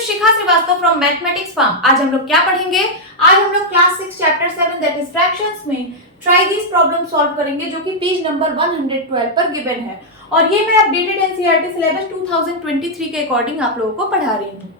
Is Shikha Srivastava from mathematics farm. आज हम लोग क्या पढ़ेंगे? आज हम लोग class 6 chapter 7 that is fractions में ट्राई दिस प्रॉब्लम सॉल्व करेंगे, जो कि पेज नंबर 112 पर गिवन है। और ये मैं अपडेटेड एनसीईआरटी सिलेबस 2023 के अकॉर्डिंग आप लोगों को पढ़ा रही हूँ।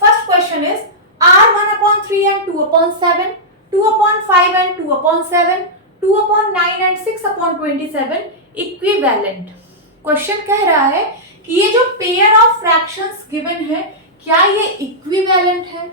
First question is r1/3 and 2/7, 2/5 and 2/7, 2/9 and 6/27 equivalent. Question कह रहा है कि ये जो पेयर ऑफ फ्रैक्शंस गिवन है, क्या ये इक्विवेलेंट है?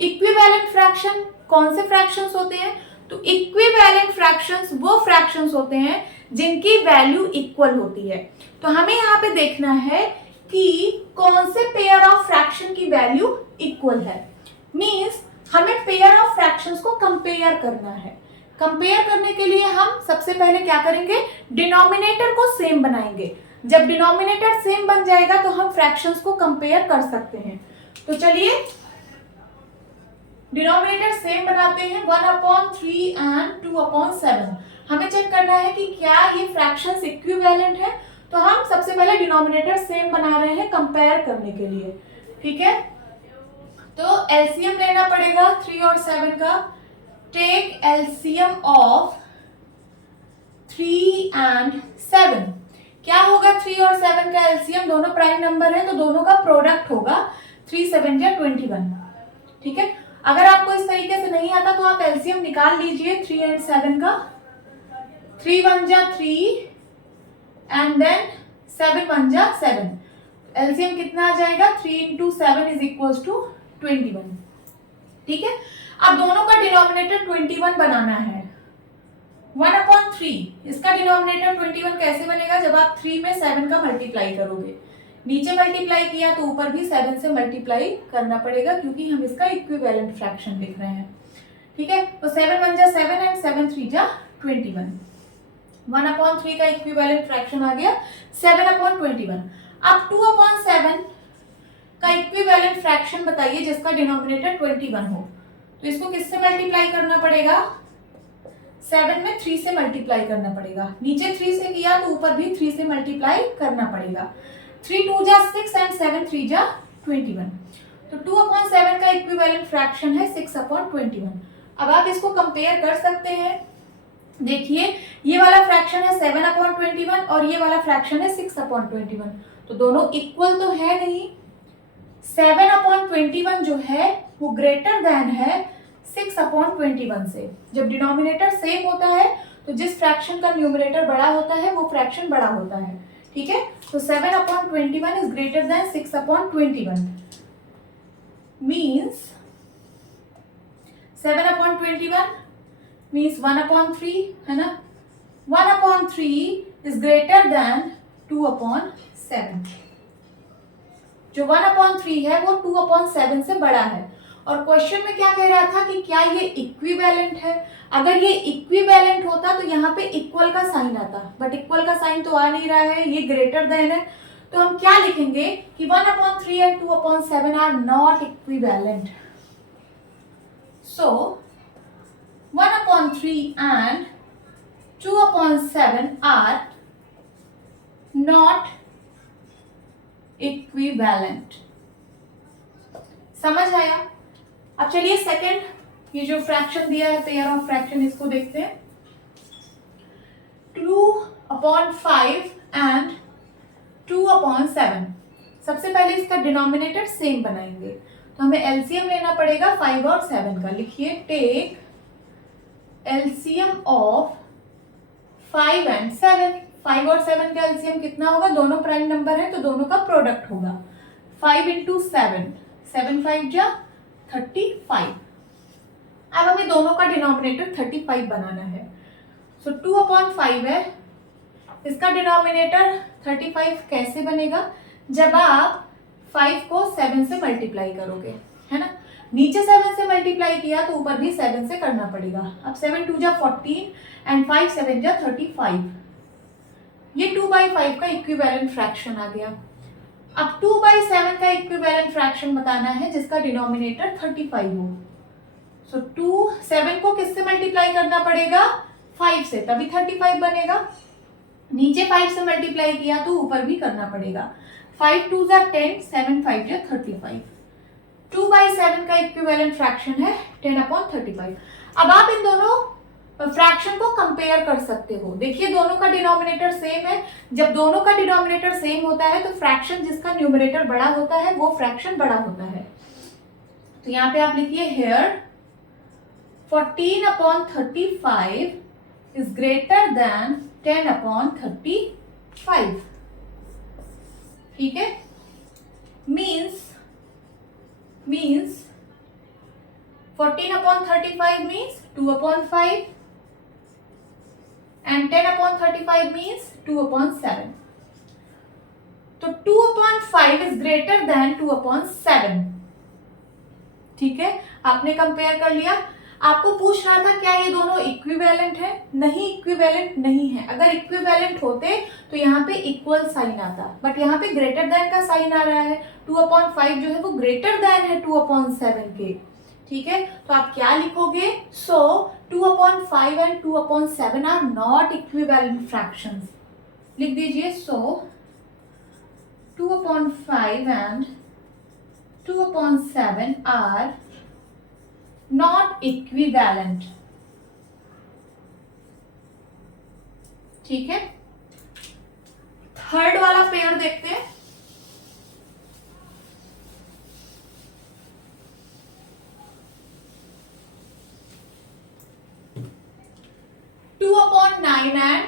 इक्विवेलेंट फ्रैक्शन कौन से फ्रैक्शंस होते हैं? तो इक्विवेलेंट फ्रैक्शंस वो फ्रैक्शंस होते हैं जिनकी वैल्यू इक्वल होती है। तो हमें यहाँ पे देखना है कि कौन से पेयर ऑफ फ्रैक्शन की वैल्यू इक्वल है। मींस हमें पेयर ऑफ फ्रैक्शंस को कंपेयर करना है। कंपेयर करने के लिए हम सबसे पहले क्या करेंगे? डिनोमिनेटर को सेम बनाएंगे। जब डिनोमिनेटर सेम बन जाएगा तो हम फ्रैक्शंस को कंपेयर कर सकते हैं। तो चलिए डिनोमिनेटर सेम बनाते हैं, 1/3 and 2/7। हमें चेक करना है कि क्या ये फ्रैक्शंस इक्विवेलेंट है। तो हम सबसे पहले डिनोमिनेटर सेम बना रहे हैं कंपेयर करने के लिए, ठीक है। तो एलसीएम लेना पड़ेगा 3 और 7 का। Take LCM of 3 and 7। क्या होगा 3 और 7 का एलसीएम? दोनों प्राइम नंबर है तो दोनों का प्रोडक्ट होगा 3 7 या 21, ठीक है। अगर आपको इस तरीके से नहीं आता तो आप एलसीएम निकाल लीजिए 3 and 7 का। 3 1 जा 3 एंड देन 7 1 जा 7। एलसीएम कितना आ जाएगा? 3 into 7 is equals to 21, ठीक है। अब दोनों का डिनोमिनेटर 21 बनाना है। 1/3 इसका डिनोमिनेटर 21 कैसे बनेगा? जब आप 3 में 7 का मल्टीप्लाई करोगे, नीचे मल्टीप्लाई किया तो ऊपर भी 7 से मल्टीप्लाई करना पड़ेगा, क्योंकि हम इसका इक्विवेलेंट फ्रैक्शन लिख रहे हैं, ठीक है। तो 7 1 जा 7 एंड 7 3 जा 21। 1/3 का इक्विवेलेंट फ्रैक्शन आ गया 7/21। अब 2/7 का इक्विवेलेंट फ्रैक्शन बताइए जिसका डिनोमिनेटर 21 हो। तो इसको किससे मल्टीप्लाई करना पड़ेगा? 7 में 3 से मल्टीप्लाई करना पड़ेगा। नीचे 3 से किया तो ऊपर भी 3 से मल्टीप्लाई करना पड़ेगा। 3 2 जा 6 एंड 7 3 जा 21। तो 2/7 का इक्विवेलेंट फ्रैक्शन है 6/21। अब आप इसको कंपेयर कर सकते हैं। देखिए ये वाला फ्रैक्शन है 7/21 और ये वाला फ्रैक्शन है 6/21। तो दोनों इक्वल तो है नहीं। 7/21 जो है वो ग्रेटर देन है 6/21 से। जब डिनोमिनेटर सेम होता है तो जिस फ्रैक्शन का न्यूमरेटर बड़ा होता है वो फ्रैक्शन बड़ा होता है, ठीक है। तो 7/21 is greater than 6/21। Means 7/21 means 1/3 है ना। 1/3 इज ग्रेटर देन 2/7। जो 1/3 है वो 2/7 से बड़ा है। और क्वेश्चन में क्या कह रहा था कि क्या ये इक्विवेलेंट है? अगर ये इक्विवेलेंट होता तो यहाँ पे इक्वल का साइन आता, बट इक्वल का साइन तो आ नहीं रहा है, ये ग्रेटर देन है। तो हम क्या लिखेंगे कि 1/3 and 2/7 are not equivalent. So 1/3 and 2/7 are not equivalent. समझ आया? अब चलिए सेकंड, ये जो फ्रैक्शन दिया है पेयर ऑफ फ्रैक्शन, इसको देखते हैं। 2/5 एंड 2/7। सबसे पहले इसका डिनोमिनेटर सेम बनाएंगे, तो हमें एलसीएम लेना पड़ेगा 5 और 7 का। लिखिए टेक एलसीएम ऑफ 5 and 7। 5 और 7 का एलसीएम कितना होगा? दोनों प्राइम नंबर है तो दोनों का प्रोडक्ट होगा 5 into 7। 7 5 जा 35। अब हमें दोनों का डिनोमिनेटर 35 बनाना है। सो 2/5 है, इसका डिनोमिनेटर 35 कैसे बनेगा? जब आप 5 को 7 से मल्टीप्लाई करोगे, है ना। नीचे 7 से मल्टीप्लाई किया तो ऊपर भी 7 से करना पड़ेगा। अब 7 2 जा 14 एंड 5 7 जा 35। ये 2/5 का इक्विवेलेंट फ्रैक्शन आ गया। अब 2/7 का इक्विवेलेंट फ्रैक्शन बताना है जिसका डिनोमिनेटर 35 हो। सो 7 को किससे मल्टीप्लाई करना पड़ेगा? 5 से, तभी 35 बनेगा। नीचे 5 से मल्टीप्लाई किया तो ऊपर भी करना पड़ेगा। 5 2 जा 10, 7 5 जा 35। 2/7 का इक्विवेलेंट फ्रैक्शन है 10/35। अब आप इन दोनों फ्रैक्शन को कंपेयर कर सकते हो। देखिए दोनों का डिनोमिनेटर सेम है, जब दोनों का डिनोमिनेटर सेम होता है तो फ्रैक्शन जिसका न्यूमरेटर बड़ा होता है वो फ्रैक्शन बड़ा होता है। तो यहाँ पे आप लिखिए हेयर 14/35 इज ग्रेटर देन 10/35। ठीक है, मीन्स 14/35 means 2/5 and 10/35 means 2/7. तो 2/5 is greater than 2/7। ठीक है, आपने कंपेयर कर लिया। आपको पूछ रहा था क्या ये दोनों इक्विवेलेंट है? नहीं, इक्विवेलेंट नहीं है। अगर इक्विवेलेंट होते तो यहाँ पे इक्वल साइन आता, बट यहाँ पे ग्रेटर देन का साइन आ रहा है। 2/5 जो है वो ग्रेटर देन है 2/7 के। ठीक है, तो आप क्या लिखोगे? So 2/5 and 2/7 are not equivalent fractions. लिख दीजिए so 2/5 and 2/7 are not equivalent. ठीक है, थर्ड वाला पेयर देखते हैं। टू अपॉन 9 एंड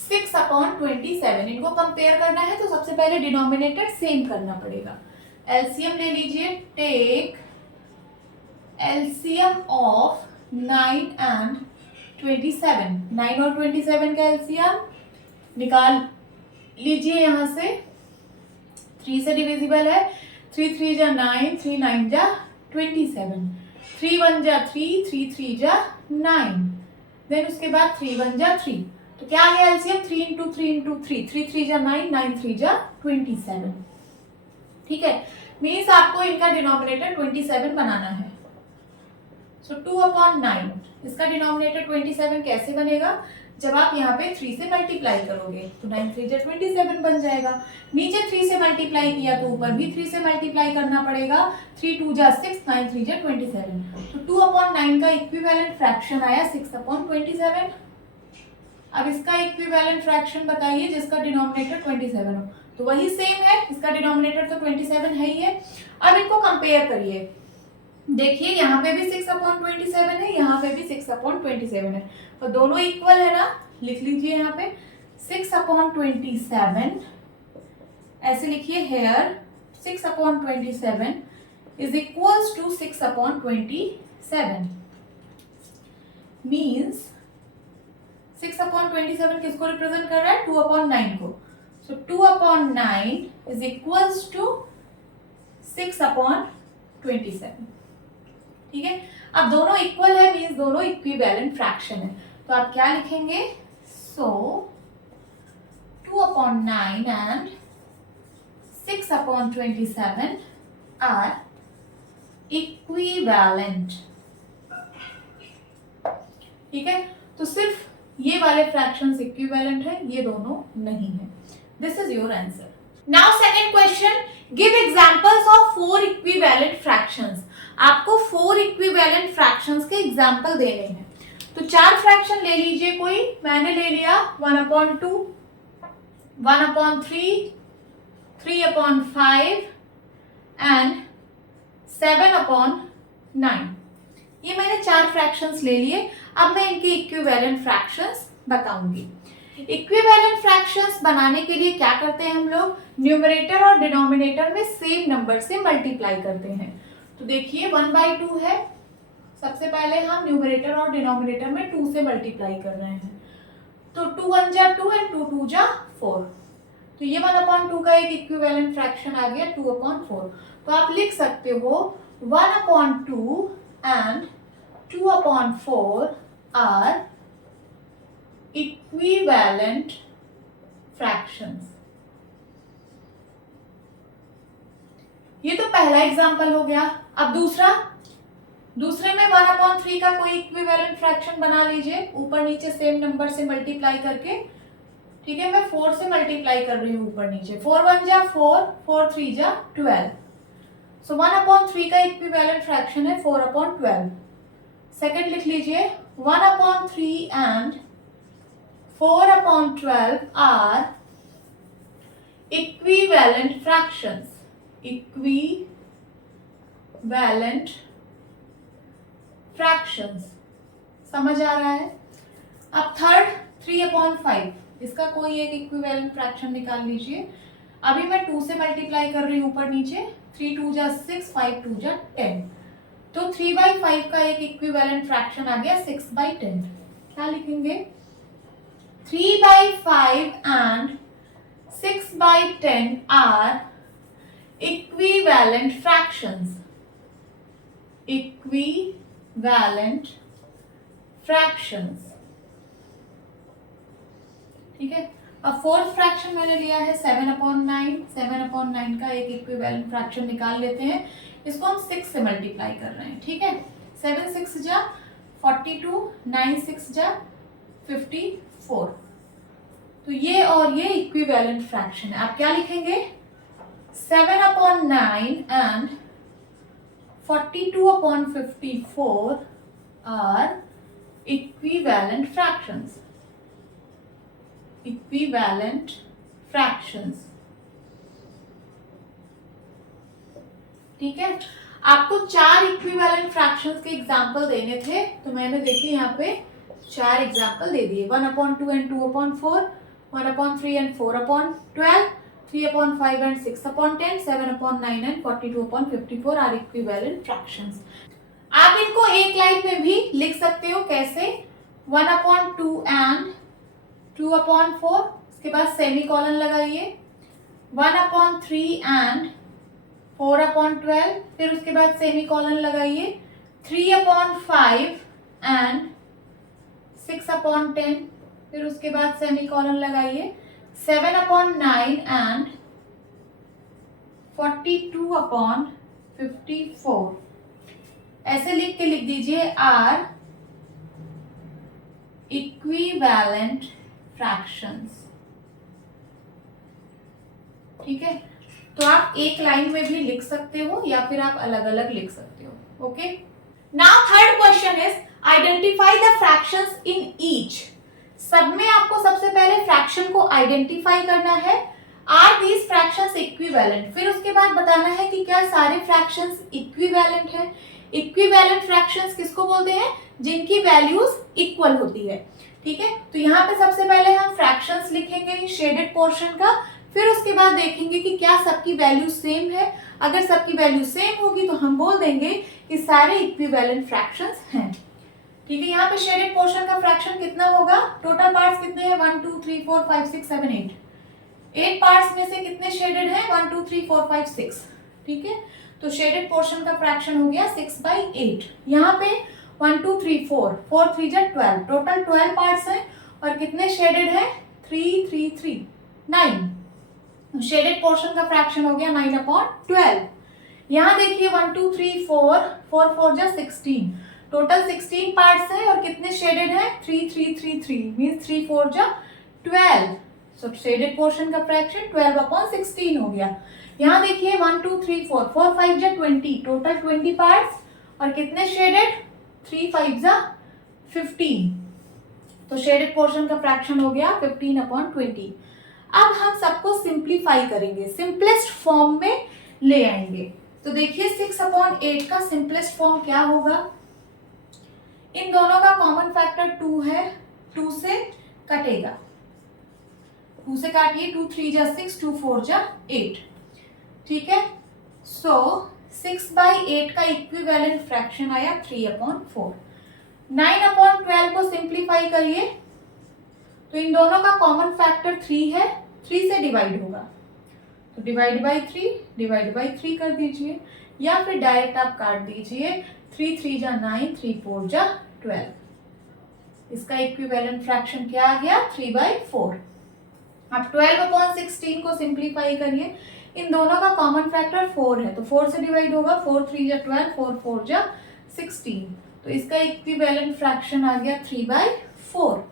6/27, इनको कंपेयर करना है तो सबसे पहले डिनोमिनेटर सेम करना पड़ेगा। एलसीएम ले लीजिए, टेक एलसीएम ऑफ 9 एंड 27। 9 और 27 का एलसीएम निकाल लीजिए। यहां से 3 से डिविजिबल है, 3 3 जा 9, 3 9 जा 27, 3 1 जा 3, 3 3 जा 9, देन उसके बाद 3 1 जा 3। तो क्या आ गया एलसीएम? 3 इंटू 3 इंटू 3, 3 3 जा 9, 9 3 जा 27। ठीक है, मीन्स आपको इनका डिनोमिनेटर 27 बनाना है। सो 2/9, इसका डिनोमिनेटर 27 कैसे बनेगा? जब आप यहाँ पे 3 से मल्टीप्लाई करोगे तो 9 3 जा 27 बन जाएगा। नीचे 3 से मल्टीप्लाई किया तो ऊपर भी 3 से मल्टीप्लाई करना पड़ेगा। 3 2 जा 6, 9 3 जा 27। तो 2/9 का इक्विवेलेंट फ्रैक्शन आया 6/27। अब इसका इक्विवेलेंट फ्रैक्शन बताइए जिसका डिनोमिनेटर 27 हो। तो वही सेम है, इसका डिनोमिनेटर तो 27 है ही है। अब इनको कंपेयर करिए। देखिए यहाँ पे भी 6/27 है, यहाँ पे भी 6/27 है, तो दोनों इक्वल है ना। लिख लीजिए यहाँ पे 6/27, ऐसे लिखिए here 6/27 is equals to 6/27। Means 6/27 किसको रिप्रेजेंट कर रहा है? 2/9 को। So 2/9 is equals to 6/27। ठीक है, अब दोनों इक्वल है, मीन्स दोनों इक्विवेलेंट फ्रैक्शन है। तो आप क्या लिखेंगे? सो 2/9 एंड 6/27 आर इक्विवेलेंट। ठीक है, तो सिर्फ ये वाले फ्रैक्शंस इक्विवेलेंट है, ये दोनों नहीं है। This is your answer. Now second question, give examples of 4 equivalent fractions. आपको 4 इक्विवेलेंट फ्रैक्शंस के एग्जांपल देने हैं। तो 4 फ्रैक्शन ले लीजिए कोई। मैंने ले लिया 1/2, 1/3, 3/5 एंड 7/9। ये मैंने 4 फ्रैक्शंस ले लिए। अब मैं इनके इक्विवेलेंट फ्रैक्शंस बताऊंगी। इक्विवेलेंट फ्रैक्शंस बनाने के लिए क्या करते हैं हम लोग? न्यूमरेटर और डिनोमिनेटर में सेम नंबर से मल्टीप्लाई करते हैं। तो देखिए 1/2 है, सबसे पहले हम न्यूमरेटर और डिनोमिनेटर में 2 से मल्टीप्लाई कर रहे हैं। तो 2 1 जा 2 एंड 2 2 जा 4। तो ये 1/2 का एक इक्विवेलेंट फ्रैक्शन आ गया 2/4। तो आप लिख सकते हो 1/2 एंड 2/4 आर इक्विवेलेंट फ्रैक्शंस। ये तो पहला एग्जांपल हो गया। अब दूसरे में 1/3 का कोई इक्विवेलेंट फ्रैक्शन बना लीजिए, ऊपर नीचे सेम नंबर से मल्टीप्लाई करके। ठीक है, मैं 4 से मल्टीप्लाई कर रही हूँ ऊपर नीचे। 4 1 जा 4, 4 3 जा 12। सो 1/3 का इक्विवेलेंट फ्रैक्शन है 4/12। सेकंड लिख लीजिए 1/3 and 4/12 are equivalent fractions. Equivalent fractions, समझ आ रहा है? अब थर्ड 3/5, इसका कोई एक इक्विवेलेंट फ्रैक्शन निकाल लीजिए। अभी मैं 2 से मल्टीप्लाई कर रही हूँ ऊपर नीचे, 3 2 जा 6, 5 2 जा 10, तो 3/5 का एक इक्विवेलेंट फ्रैक्शन आ गया 6/10। क्या लिखेंगे? 3/5 and 6/10 are equivalent fractions. Equivalent fractions, ठीक है। अब फोर्थ फ्रैक्शन मैंने लिया है 7/9। 7/9 का एक इक्विवेलेंट फ्रैक्शन निकाल लेते हैं। इसको हम 6 से मल्टीप्लाई कर रहे हैं, ठीक है। 7 6 जा 42, 9 6 जा 54। तो ये और ये इक्विवेलेंट फ्रैक्शन है। आप क्या लिखेंगे? 7/9 and 42/54 are equivalent fractions. Equivalent fractions, ठीक है। आपको 4 इक्विवेलेंट फ्रैक्शंस के एग्जांपल देने थे, तो मैंने देखिए यहाँ पे 4 एग्जांपल दे दिए। 1/2 and 2/4, 1/3 and 4/12, 3/5 and 6/10, 7/9 and 42/54 are equivalent fractions. आप इनको एक लाइन में भी लिख सकते हो। कैसे? 1/2 एंड 2/4, उसके बाद सेमीकोलन लगाइए। 1/3 एंड 4/12, फिर उसके बाद सेमीकोलन लगाइए। 3/5 एंड 6/10, फिर उसके बाद सेमीकोलन लगाइए। 7/9 एंड 42/54। ऐसे लिख के लिख दीजिए आर इक्विवेलेंट फ्रैक्शंस, ठीक है। तो आप एक लाइन में भी लिख सकते हो या फिर आप अलग अलग लिख सकते हो। Okay, now third question is identify the fractions in each. सब में आपको सबसे पहले फ्रैक्शन को आइडेंटिफाई करना है। आर दीज फ्रैक्शंस इक्विवेलेंट, फिर उसके बाद बताना है कि क्या सारे फ्रैक्शंस इक्विवेलेंट है। इक्विवेलेंट फ्रैक्शंस किसको बोलते हैं? जिनकी वैल्यूज इक्वल होती है, ठीक है। तो यहाँ पे सबसे पहले हम फ्रैक्शंस लिखेंगे शेडेड पोर्शन का, फिर उसके बाद देखेंगे कि क्या सबकी वैल्यू सेम है। अगर सबकी वैल्यू सेम होगी तो हम बोल देंगे कि सारे इक्विवेलेंट फ्रैक्शंस हैं, ठीक है। यहाँ पे शेडेड पोर्शन का फ्रैक्शन कितना होगा? टोटल पार्ट्स कितने हैं? 1 2 3 4 5 6 7 8। 8 पार्ट्स में से कितने शेडेड हैं? 1 2 3 4 5 6, ठीक है। तो शेडेड पोर्शन का फ्रैक्शन हो गया 6/8। यहाँ पे 1 2 3 4, 4 3 जा 12, टोटल 12 पार्ट्स हैं और कितने शेडेड है? 3 3 3 9। शेडेड पोर्शन का फ्रैक्शन हो गया 9/12। यहाँ देखिए 1 2 3 4, 4 4 जा 16, टोटल 16 पार्ट्स हैं और कितने शेडेड है? 3 3 3 3, मींस 3 4 जा 12। सो शेडेड पोर्शन का फ्रैक्शन 12/16 हो गया। यहाँ देखिए 1 2 3 4, 4 5 जा 20, टोटल 20 पार्ट्स और कितने शेडेड? 3 5 जा 15। तो शेडेड पोर्शन का फ्रैक्शन हो गया 15/20। अब हम सबको सिंप्लीफाई करेंगे, सिंपलेस्ट फॉर्म में ले आएंगे। तो देखिए 6/8 का सिंपलेस्ट फॉर्म क्या होगा? इन दोनों का कॉमन फैक्टर 2 है, 2 से कटेगा, 2 से काटिए, 2 3 जा 6, 2 4 जा 8, ठीक है। सो 6/8 का इक्विवेलेंट फ्रैक्शन आया 3/4। 9/12 को सिंप्लीफाई करिए तो इन दोनों का कॉमन फैक्टर 3 है, 3 से डिवाइड होगा तो डिवाइड बाई 3 कर दीजिए, या फिर डायरेक्ट आप काट दीजिए। 3 3 जा 9, 3 4 जा 12। इसका इक्विवेलेंट फ्रैक्शन क्या आ गया? 3/4। अब 12/16 को सिंप्लीफाई करिए, इन दोनों का कॉमन फैक्टर 4 है तो 4 से डिवाइड होगा। 4 3 जा 12, 4 4 जा 16, तो इसका इक्विवेलेंट फ्रैक्शन आ गया 3/4।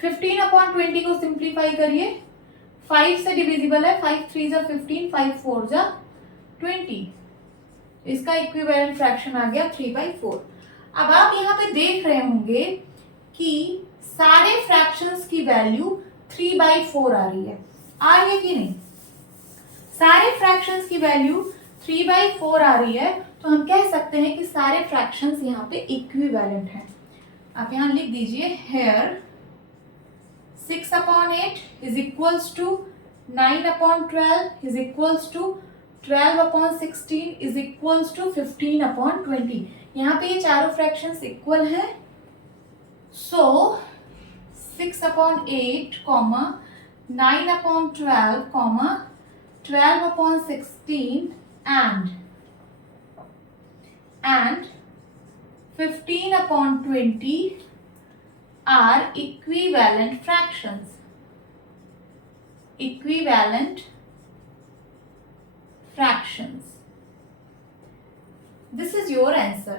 15/20 को सिंप्लीफाई करिए, 5 से डिविजिबल है, 5 3 जा 15, 5 4 जा 20। इसका इक्विवेलेंट फ्रैक्शन आ गया 3/4। अब आप यहाँ पे देख रहे होंगे कि सारे फ्रैक्शंस की वैल्यू 3/4 आ रही है कि नहीं? सारे फ्रैक्शंस की वैल्यू 3/4 आ रही है, तो हम कह सकते हैं कि सारे फ्रैक्शंस यहाँ पे इक्विवेलेंट हैं। आप यहाँ लिख दीजिए here 6/8 is equals to 9/12 is equals to 12/16 is equals to 15/20। यहाँ पे ये चारों फ्रैक्शंस इक्वल हैं, so 6/8, 9/12, 12/16 and 15/20 are equivalent fractions. Equivalent fractions. This is your answer.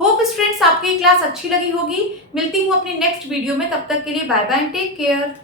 Hope students आपको ये क्लास अच्छी लगी होगी। मिलती हूँ अपनी नेक्स्ट वीडियो में, तब तक के लिए bye bye and take care.